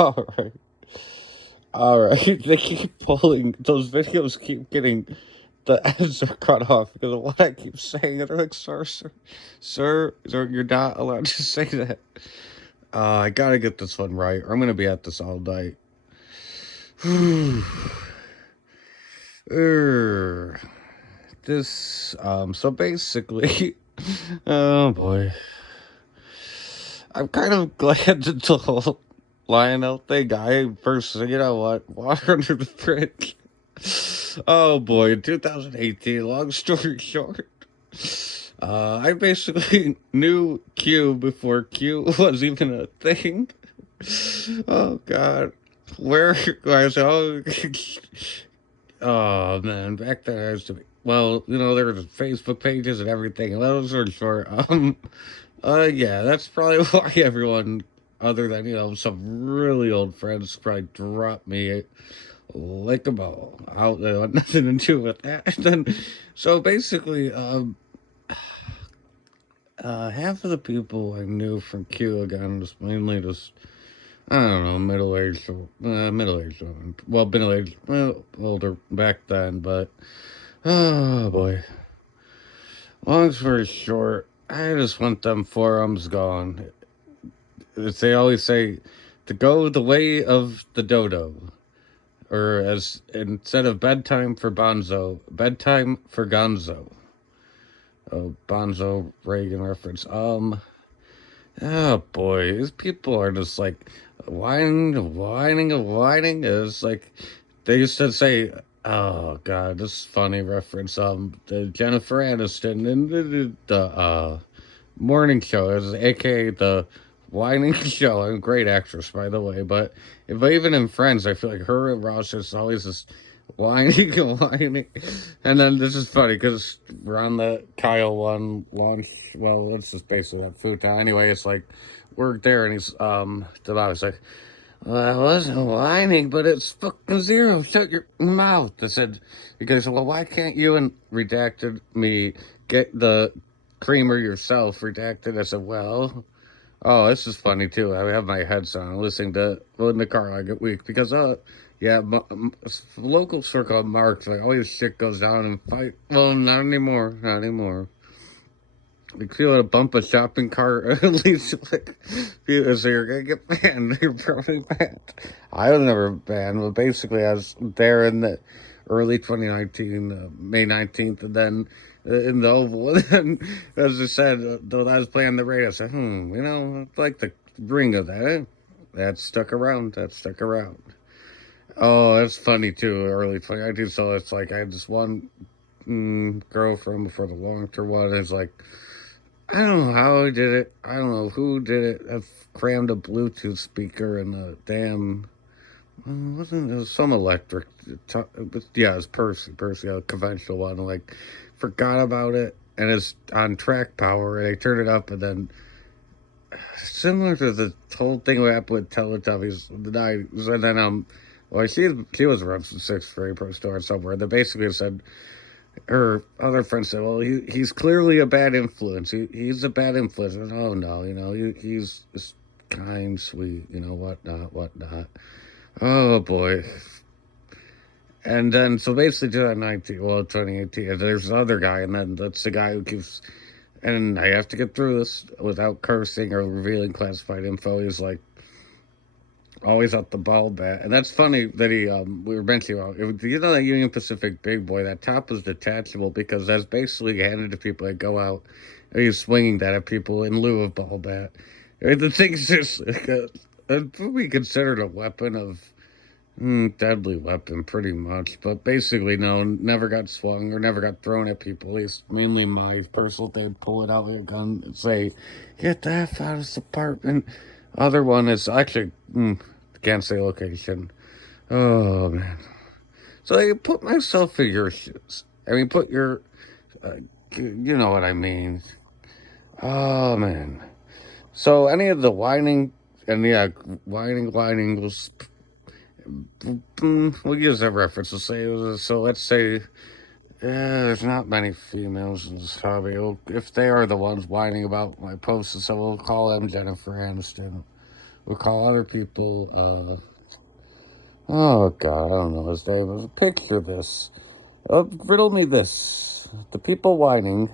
Alright. Alright. They keep pulling, those videos keep getting, the ends are cut off because of what I keep saying. They're like, sir, you're not allowed to say that. I gotta get this one right, or I'm gonna be at this all night. So basically, oh boy. I'm kind of glad that the whole Lionel thing, I personally, you know what, water under the bridge. Oh boy, in 2018, long story short, I basically knew Q before Q was even a thing. Oh god. Where I was, oh man, back then I used to be, well, you know, there were Facebook pages and everything. And those were short. Yeah, that's probably why everyone, other than, you know, some really old friends, probably dropped me like a ball. Out there, nothing to do with that. Then, so basically, half of the people I knew from Q again was mainly just, I don't know, middle-aged, well, middle-aged, well, older back then, but, oh boy. Long story short, I just want them forearms gone. As they always say, to go the way of the dodo. Or as, instead of bedtime for Bonzo, bedtime for Gonzo. Oh, Bonzo Reagan reference. Oh boy, these people are just like whining. It's like they used to say, oh god, this is funny reference. The Jennifer Aniston in the morning show, is aka the whining show. I'm a great actress, by the way, but if even in Friends, I feel like her and Ross is always just whining and whining. And then this is funny because we're on the Kyle one launch. Well, it's just basically that food town. Anyway, it's like we're there, and he's the guy's like, well, I wasn't whining, but it's fucking zero. Shut your mouth. I said, because, well, why can't you, and redacted me, get the creamer yourself, redacted? I said, well, oh, this is funny too. I have my headset on, listening to, well, in the car like a week, because, yeah, local circle of Marks, like, always shit goes down and fight. Well, not anymore, not anymore. Like, if you would bump a shopping cart, at least, like, so you're gonna get banned. You're probably banned. I was never banned, but basically, I was there in the early 2019, May 19th, and then in the Oval. And then, as I said, though I was playing the radio, I said, you know, I like the ring of that. That stuck around. That stuck around. Oh, that's funny, too, early 2019. So it's like I had this one girlfriend before the long-term one. It's like, I don't know how I did it. I don't know who did it. I crammed a Bluetooth speaker in a damn. Wasn't it was some electric? Yeah, it was Percy, a conventional one. Like, forgot about it, and it's on track power. And I turned it up, and then similar to the whole thing we happened with Teletubbies in the 90s, and then well, she was around some sixth grade pro store somewhere. They basically said, her other friend said, well, he's clearly a bad influence. He's a bad influence. And, oh, no, you know, he's just kind, sweet, you know, whatnot. Oh, boy. And then, so basically 2018, there's the other guy, and then that's the guy who keeps, and I have to get through this without cursing or revealing classified info. He's like, always at the ball bat. And that's funny that we were mentioning, you know, that Union Pacific big boy, that top was detachable because that's basically handed to people that go out and he's swinging that at people in lieu of ball bat. I mean, the thing's just like we considered a weapon of deadly weapon, pretty much. But basically, no, never got swung or never got thrown at people. At least mainly my personal thing, pull it out with a gun and say, get the F out of this apartment. Other one is actually, can't say location. Oh, man. So I put myself in your shoes. I mean, put your, you know what I mean. Oh, man. So any of the whining, and yeah, whining was, we'll use that reference. So let's say, there's not many females in this hobby. If they are the ones whining about my posts, so we'll call them Jennifer Aniston. we'll call other people, oh God, I don't know his name. Picture this. Riddle me this. The people whining.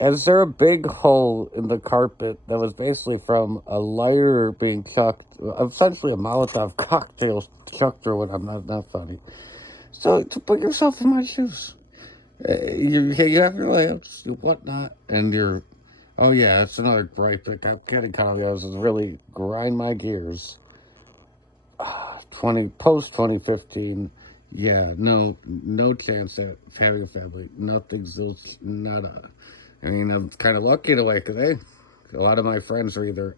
Is there a big hole in the carpet that was basically from a lighter being chucked, essentially a Molotov cocktail chucked or what? I'm not funny. So to put yourself in my shoes. You have your layups, your whatnot, and your. Oh yeah, that's another gripe. I'm getting kind of those is really grind my gears. 2015. Yeah, no chance at having a family. Nothing's nada. I mean, I'm kind of lucky in a way because a lot of my friends are either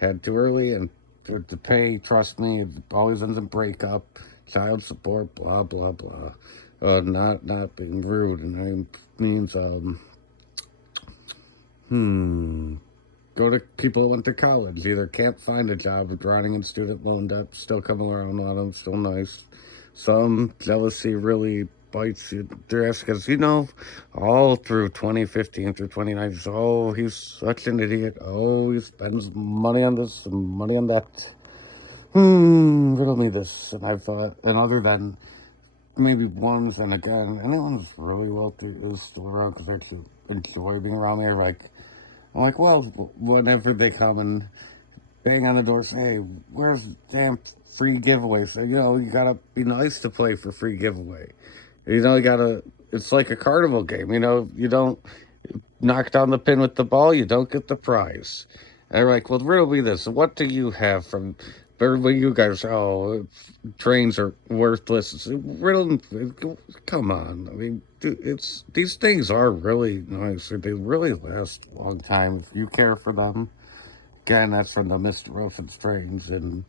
had too early and to pay. Trust me, it always ends in breakup, child support, blah blah blah. Not being rude, and I means go to people who went to college, either can't find a job, drowning in student loan debt, still coming around, a lot of them still nice. Some jealousy really bites you their ass because, all through 2015 through 2019, oh, he's such an idiot. Oh, he spends money on this and money on that. Riddle me this. And I thought, and other than maybe ones, and again, anyone's really wealthy is still around because I actually enjoy being around there. I'm like, well, whenever they come and bang on the door, say, hey, where's the damn free giveaway? So, you gotta be nice to play for free giveaway. It's like a carnival game, you don't knock down the pin with the ball, you don't get the prize. And they're like, well, riddle me this. What do you have from, everybody, you guys, trains are worthless. Riddle, come on. I mean, dude, these things are really nice. They really last a long time if you care for them. Again, that's from the Mr. Ruffin's trains, and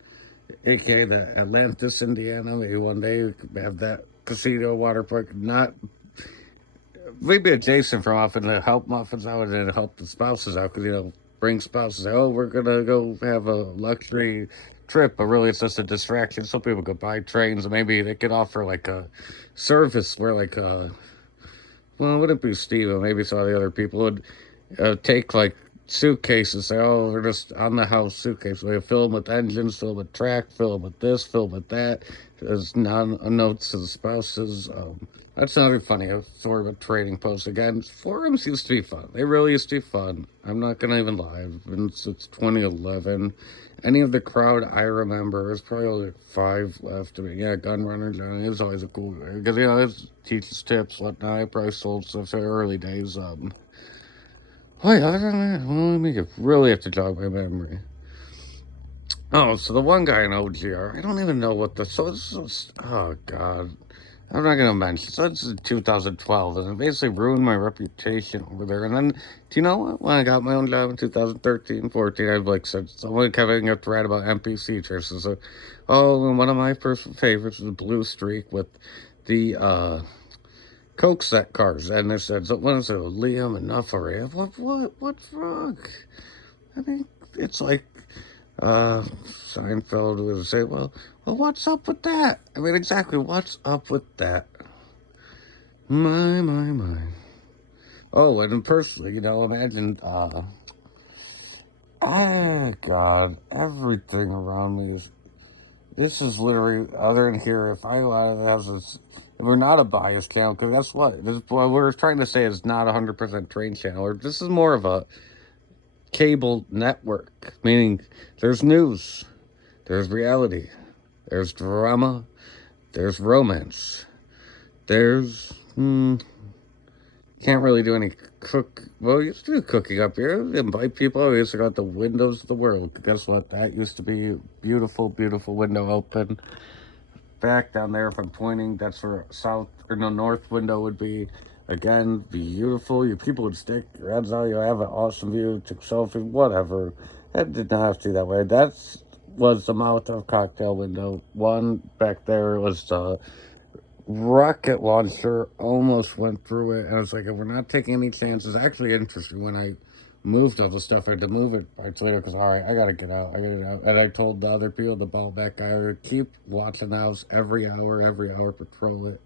aka the Atlantis, Indiana. Maybe one day we could have that casino water park, not maybe adjacent from often to help muffins out and help the spouses out because bring spouses out. Oh, we're gonna go have a luxury trip, but really it's just a distraction. Some people could buy trains, and maybe they could offer like a service where well, it wouldn't be Steve, but maybe some of the other people would take like suitcases, say, oh, we're just on the house suitcase. We fill them with engines, fill them with track, fill them with this, fill them with that. There's notes to the spouses. That's another funny story about trading posts. Again, forums used to be fun. They really used to be fun. I'm not going to even lie. I've been since 2011. Any of the crowd I remember, there's probably only 5 left. I mean, yeah, Gun Runner Johnny is always a cool guy. Because, it teaches tips, whatnot. I probably sold stuff in the early days. Wait, other than that, well, let me really have to jog my memory. Oh, so the one guy in OGR, I don't even know what oh God. I'm not going to mention. So it's 2012, and it basically ruined my reputation over there. And then, do you know what? When I got my own job in 2013, 14, I've said, someone kept getting up to write about NPC trips. So, and one of my personal favorites was Blue Streak with the, Coke set cars, and they said, so what is it, Liam enough already? What's wrong? I mean, it's like, Seinfeld would say, well, what's up with that? I mean, exactly, what's up with that? My. Oh, and personally, imagine, God, everything around me this is literally, other than here, if I allow the houses, if we're not a bias channel, because that's what we're trying to say is not 100% train channel, or this is more of a cable network, meaning there's news, there's reality, there's drama, there's romance, there's, can't really do any well, you used to do cooking up here. Invite people. We used to got the windows of the world. Guess what? That used to be a beautiful, beautiful window open. Back down there, if I'm pointing, that's where south or no north window would be. Again, beautiful. You people would stick your heads out. You have an awesome view, took selfies, whatever. That did not have to be that way. That was the Molotov cocktail window. One back there was the rocket launcher, almost went through it, and I was like, if we're not taking any chances. Actually interesting, when I moved all the stuff, I had to move it by later because, all right, I gotta get out, and I told the other people, the ball back guy, keep watching the house every hour, patrol it.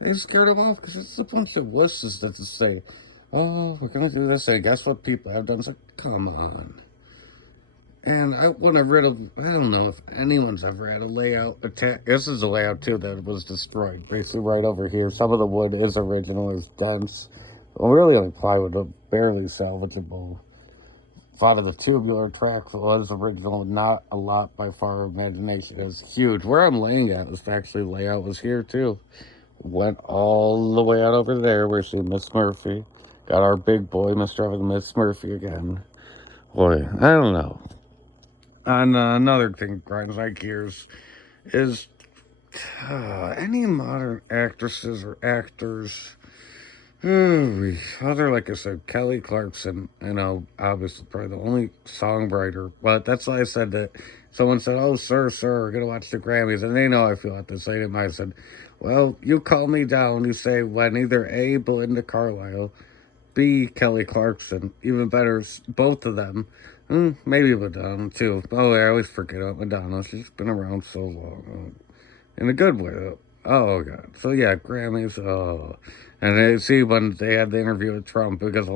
They scared him off because it's a bunch of wusses that just say, oh, we're gonna do this, and guess what people have done? It's like, come on. And I want to rid of, I don't know if anyone's ever had a layout attack. This is a layout too that was destroyed, basically right over here. Some of the wood is original, is dense. Well, really only plywood, barely salvageable. A lot of the tubular track was original, not a lot by far. Imagination is huge. Where I'm laying at, this actually layout was here too. Went all the way out over there. We see Miss Murphy. Got our big boy, Mr. Evans, Miss Murphy again. Boy, I don't know. And another thing grinds my gears is any modern actresses or actors. Other, like I said, Kelly Clarkson, obviously probably the only songwriter. But that's why I said that someone said, "Oh, sir, we're going to watch the Grammys." And they know I feel like this. I didn't mind. I said, "Well, you call me down. You say when either A, Belinda Carlisle, B, Kelly Clarkson, even better, both of them. Maybe Madonna, too. Oh, I always forget about Madonna. She's been around so long. In a good way, though. Oh, God. So, yeah, Grammys. Oh. And they see when they had the interview with Trump, because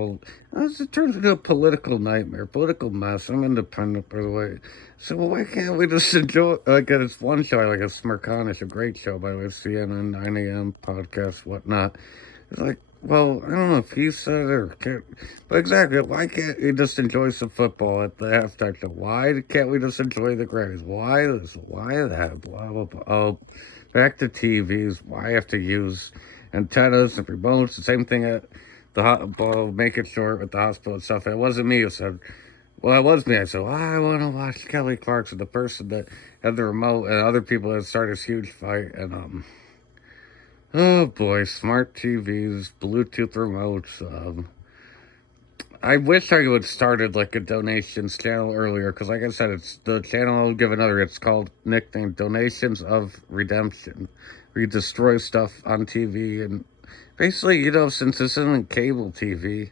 it turns into a political nightmare, political mess. I'm independent, by the way. So, well, why can't we just enjoy, like, it's one show, like a Smirconish, a great show, by the way, CNN, 9 a.m. podcast, whatnot. It's like, well, I don't know if he said it or can't, but exactly, why can't we just enjoy some football at the halftime show? Why can't we just enjoy the Grammys? Why this? Why that? Blah, blah, blah. Oh, back to TVs. Why have to use antennas and remotes? The same thing at the hospital, make it short with the hospital and stuff. It wasn't me who said, well, it was me. I said, well, I want to watch Kelly Clarkson, the person that had the remote, and other people that started this huge fight, and, oh boy, smart TVs, Bluetooth remotes. I wish I would started like a donations channel earlier, because like I said, it's the channel I'll give another. It's called nicknamed Donations of Redemption. We destroy stuff on TV, and basically, since this isn't cable TV,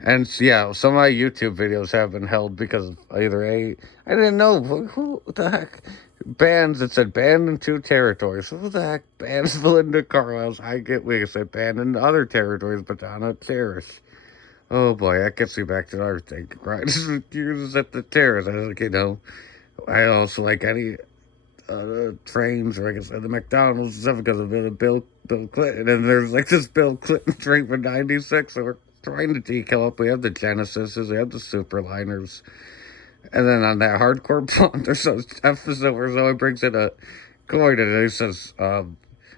and yeah, some of my YouTube videos have been held because of either I didn't know who the heck bans. It said banned in 2 territories. Who the heck bans Belinda Carlisle's I Get Weak? It said banned in other territories, but Donna Cherish. Oh boy, that gets me back to another thing. Right, uses at the terrace. I was like, I also like any trains, or I guess the McDonald's stuff because of Bill Clinton. And there's like this Bill Clinton train for '96, so we're trying to decal up. We have the Genesises, we have the Superliners, and then on that hardcore bond, there's an episode where Zoe brings in a coin, and he says, "Oh,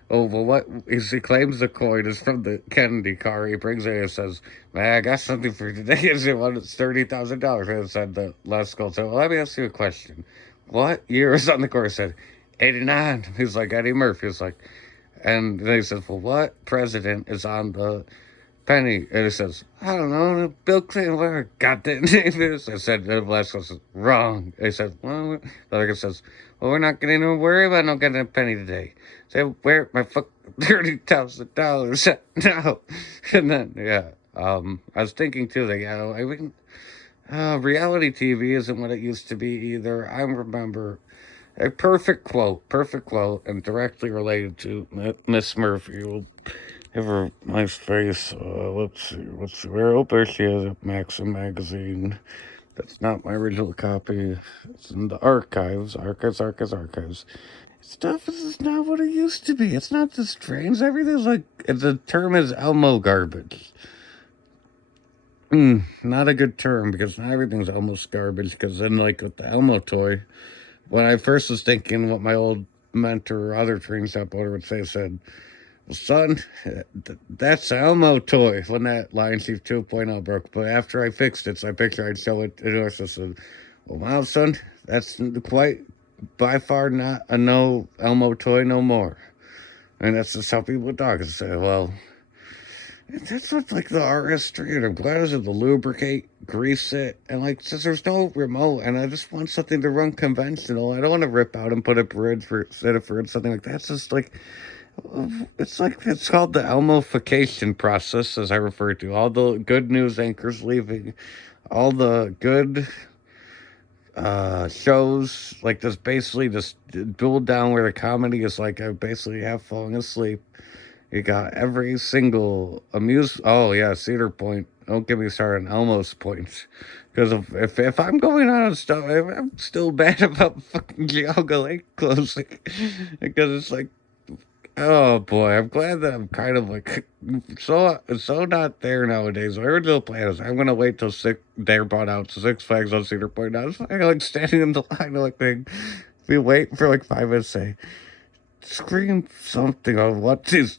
well, what?" He claims the coin is from the Kennedy car. He brings it and says, "Man, I got something for you today." It's $30,000. And said the last school. So, well, let me ask you a question. What year is on the course? Said 89. He's like Eddie Murphy. He's like, and then he says, "Well, what president is on the penny?" And he says, "I don't know, Bill Clinton, whatever goddamn name is." I said, the last one says, "Wrong." He said, "Well," the other guy says, "Well, we're not going to worry about not getting a penny today." Say, "Where my fuck $30,000 no." And then, yeah, I was thinking too that, reality TV isn't what it used to be either. I remember a perfect quote, and directly related to Miss Murphy. We'll have her nice face. Let's see. Where? Oh, there she is at Maxim magazine. That's not my original copy. It's in the archives. Stuff is not what it used to be. It's not this strange. Everything's like, the term is Elmo garbage. Not a good term, because not everything's almost garbage. Because then, like with the Elmo toy, when I first was thinking what my old mentor or other train shop owner would say, said, "Well, son, that's the Elmo toy," when that Lion Chief 2.0 broke. But after I fixed it, so I picture I'd show it to us. I said, "Well, wow, son, that's quite by far not a no Elmo toy no more." And that's just how people talk. And say, well, that's what like the RS street. I'm glad it's the lubricate, grease it, and like since there's no remote, and I just want something to run conventional. I don't want to rip out and put a bridge for set it for something like that. It's just like it's called the Elmofication process, as I refer to. All the good news anchors leaving, all the good shows like this basically just dueled down where the comedy is like I basically have fallen asleep. You got every single Oh yeah, Cedar Point. Don't get me started on Elmo's Point, because if I'm going on and stuff, I'm still bad about fucking Geauga Lake closing, because it's like, oh boy, I'm glad that I'm kind of like so not there nowadays. My original plan is I'm gonna wait till they're bought out to Six Flags on Cedar Point. Now it's like standing in the line, like be waiting for like 5 minutes, say scream something of what is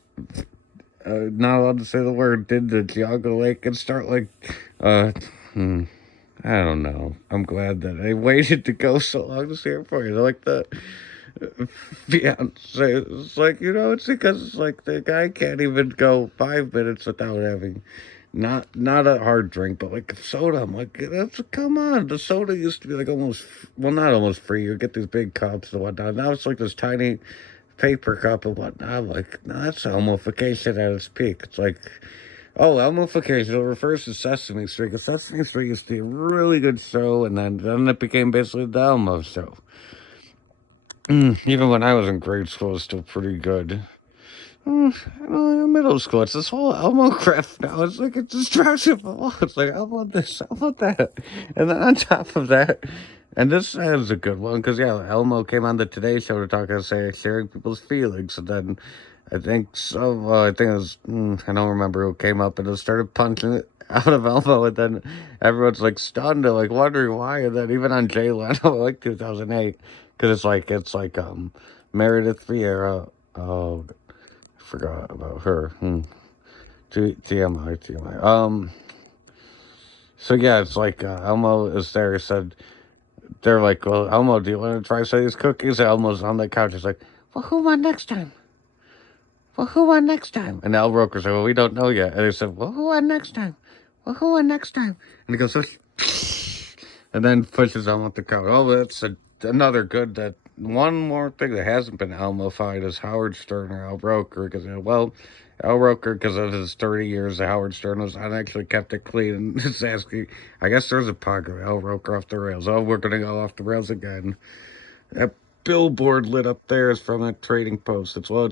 not allowed to say the word, did the Geauga Lake, and start like, uh, hmm, I don't know. I'm glad that I waited to go so long to see her for you. Like the fiance, it's like, it's because it's like the guy can't even go 5 minutes without having not a hard drink, but like soda. I'm like, come on. The soda used to be like almost, well, not almost free. You get these big cups and whatnot. Now it's like this tiny paper cup and whatnot. I'm like, no, that's Elmofication at its peak. It's like, oh, Elmofication, it refers to Sesame Street. 'Cause Sesame Street used to be a really good show, and then it became basically the Elmo show. Even when I was in grade school, it was still pretty good. Middle school, it's this whole Elmo crap now. It's like a distraction. It's like, I want this, I want that. And then on top of that, and this is a good one, because, yeah, Elmo came on the Today Show to talk and say, sharing people's feelings. And then I think so, I think it was, I don't remember who came up and just started punching it out of Elmo. And then everyone's like stunned and like wondering why. And then even on Jay Leno, like 2008, because it's like Meredith Vieira. Oh, forgot about her. TMI. So yeah, it's like Elmo is there. He said they're like, well, Elmo, do you want to try some of these cookies? And Elmo's on the couch. He's like, well, who won next time? Well, who won next time? And Al Roker said, well, we don't know yet. And he said, well, who won next time? Well, who won next time? And he goes, and then pushes on with the couch. Oh, that's another good that. One more thing that hasn't been Elmo-fied is Howard Stern or Al Roker, because, well, Al Roker, because of his 30 years, Howard Stern was actually kept it clean, and it's asking, I guess there's a pocket Al Roker off the rails. Oh, we're going to go off the rails again. That billboard lit up there is from that Trading Post. Oh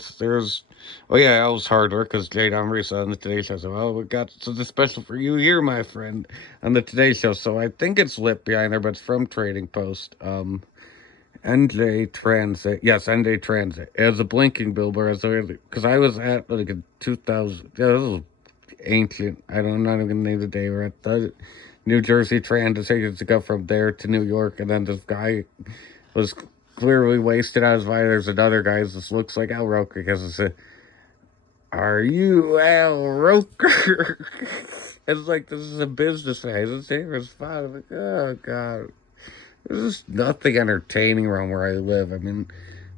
yeah, Al's hard work, because Jade Omri on the Today Show. So, we got something special for you here, my friend, on the Today Show. So I think it's lit behind there, but it's from Trading Post. NJ Transit. Yes, NJ Transit. It was a blinking billboard. Because I was at like a 2000. Yeah, this was ancient. I'm not even going to name the day. We're at the New Jersey Transit station to go from there to New York. And then this guy was clearly wasted on his mind. There's another guy who just looks like Al Roker, because it's a, are you Al Roker? It's like, this is a business guy. His name is fine. I'm like, oh, God. There's just nothing entertaining around where I live. I mean,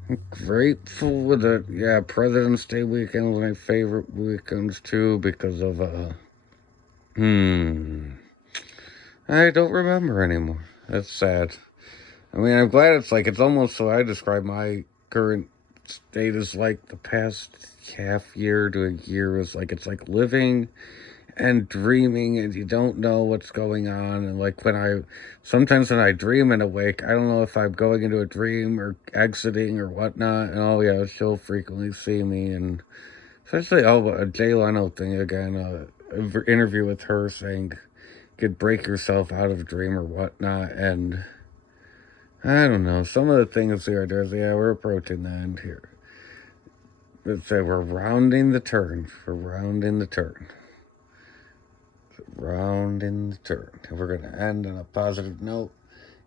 I'm grateful with it. Yeah, President's Day weekend was my favorite weekends too, because of I don't remember anymore. That's sad. I mean, I'm glad it's almost so I describe my current state as like the past half year to a year is like, it's like living and dreaming, and you don't know what's going on. And like sometimes when I dream and awake, I don't know if I'm going into a dream or exiting or whatnot. And oh yeah, she'll frequently see me, and especially a Jay Leno thing again, interview with her saying you could break yourself out of a dream or whatnot. And I don't know, some of the things here does, yeah, we're approaching the end here. Let's say we're rounding the turn. Rounding the turn. We're going to end on a positive note.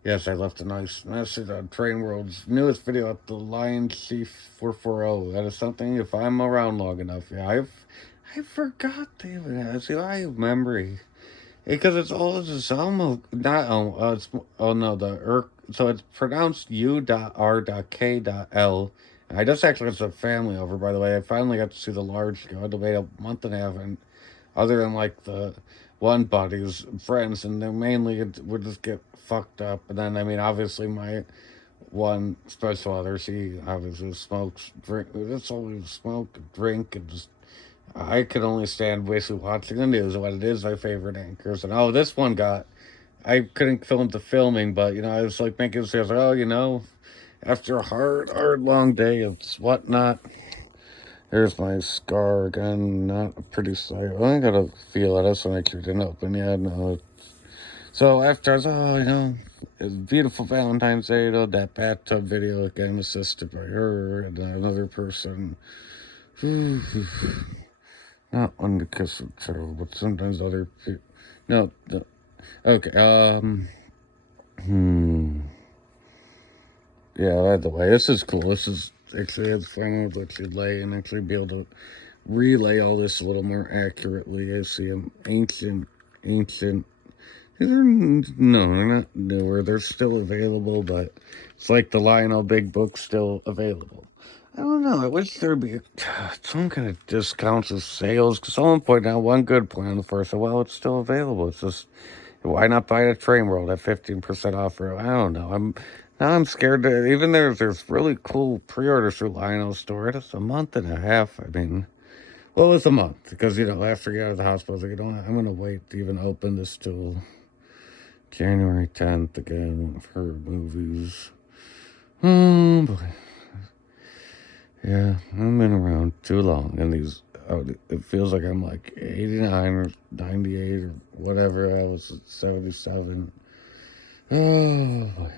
Yes, I left a nice message on Train World's newest video at the Lion Chief 440. That is something, if I'm around long enough. Yeah, I forgot to even see. I have memory. Because it's all this Elmo, not it's, oh no, so it's pronounced U.R.K.L. I just actually got some family over, by the way. I finally got to see the large scale. I had to wait a month and a half, and other than like the one buddy's friends, and they mainly would just get fucked up. And then, I mean, obviously my one special other, she obviously smokes, drink, it's always smoke, drink, and just, I could only stand basically watching the news. What it is, my favorite anchors. And oh, this one I couldn't film the filming, but I was like making sure, after a hard long day, it's whatnot. There's my scar again. Not a pretty sight. I gotta feel it. That's when I didn't open yet. No. So after I was, it was a beautiful Valentine's Day. That bathtub video again, assisted by her and another person. Not one to kiss and tell, but sometimes other people. No. Okay. Yeah. By the way, this is cool. This is actually it's fun to actually lay and actually be able to relay all this a little more accurately. I see them ancient. No, they're not newer. They're still available, but it's like the Lionel Big Book still available. I don't know. I wish there'd be some kind of discounts or sales. Because someone pointed out one good plan before. So, well, it's still available. It's just, why not buy a Train World at 15% off? I don't know. I'm scared to, even there's really cool pre-orders through Lionel's store. It's a month and a half. I mean, well, it's a month. Because, after you get out of the hospital, I was like, I'm going to wait to even open this till January 10th again for movies. Oh, boy. Yeah, I've been around too long, and it feels like I'm like 89 or 98 or whatever. I was at 77. Oh, boy.